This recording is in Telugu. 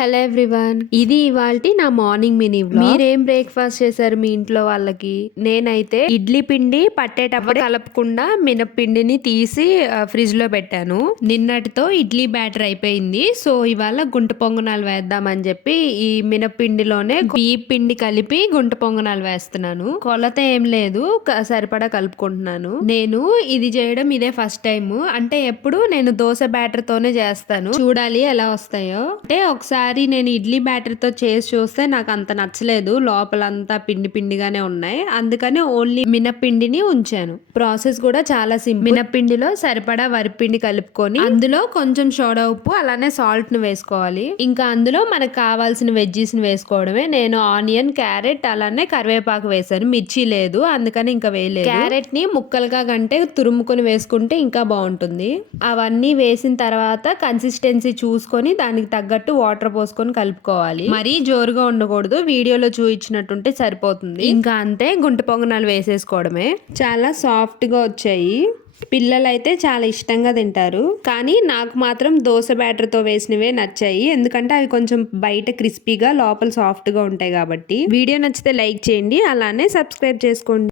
హలో ఎవ్రీవన్, ఇది ఇవాల్టి నా మార్నింగ్ మినీ వ్లాగ్. మీరేం బ్రేక్ఫాస్ట్ చేశారు మీ ఇంట్లో వాళ్ళకి? నేనైతే ఇడ్లీ పిండి పట్టేటప్పుడు కలపకుండా మినప్పిండిని తీసి ఫ్రిడ్జ్ లో పెట్టాను. నిన్నటితో ఇడ్లీ బ్యాటర్ అయిపోయింది. సో ఇవాళ గుంట పొంగనాలు వేద్దామని చెప్పి ఈ మినప్పిండిలోనే బియ్యం పిండి కలిపి గుంట పొంగనాలు వేస్తున్నాను. కొలత ఏం లేదు, సరిపడా కలుపుకుంటున్నాను. నేను ఇది చేయడం ఇదే ఫస్ట్ టైం. అంటే ఎప్పుడు నేను దోశ బ్యాటర్ తోనే చేస్తాను. చూడాలి ఎలా వస్తాయో. అంటే ఒకసారి నేను ఇడ్లీ బ్యాటర్ తో చేసి చూస్తే నాకు అంత నచ్చలేదు. లోపలంతా పిండి పిండిగానే ఉన్నాయి. అందుకని ఓన్లీ మినపిండిని ఉంచాను. ప్రాసెస్ కూడా చాలా సింపుల్. మినపిండిలో సరిపడా వరిపిండి కలుపుకొని అందులో కొంచెం సోడా ఉప్పు అలానే సాల్ట్ ను వేసుకోవాలి. ఇంకా అందులో మనకు కావాల్సిన వెజ్జీస్ ని వేసుకోవడమే. నేను ఆనియన్, క్యారెట్ అలానే కరివేపాకు వేసాను. మిర్చి లేదు, అందుకని ఇంకా వేయలేదు. క్యారెట్ ని ముక్కలుగా కంటే తురుముకొని వేసుకుంటే ఇంకా బాగుంటుంది. అవన్నీ వేసిన తర్వాత కన్సిస్టెన్సీ చూసుకొని దానికి తగ్గట్టు వాటర్ పోసుకొని కలుపుకోవాలి. మరీ జోరుగా ఉండకూడదు, వీడియోలో చూపించినట్టుంటే సరిపోతుంది. ఇంకా అంతే, గుంట పొంగనాలు వేసేసుకోవడమే. చాలా సాఫ్ట్ గా వచ్చాయి. పిల్లలైతే చాలా ఇష్టంగా తింటారు. కానీ నాకు మాత్రం దోశ బ్యాటర్ తో వేసినవే నచ్చాయి. ఎందుకంటే అవి కొంచెం బయట క్రిస్పీగా లోపల సాఫ్ట్ గా ఉంటాయి కాబట్టి. వీడియో నచ్చితే లైక్ చేయండి, అలానే సబ్స్క్రైబ్ చేసుకోండి.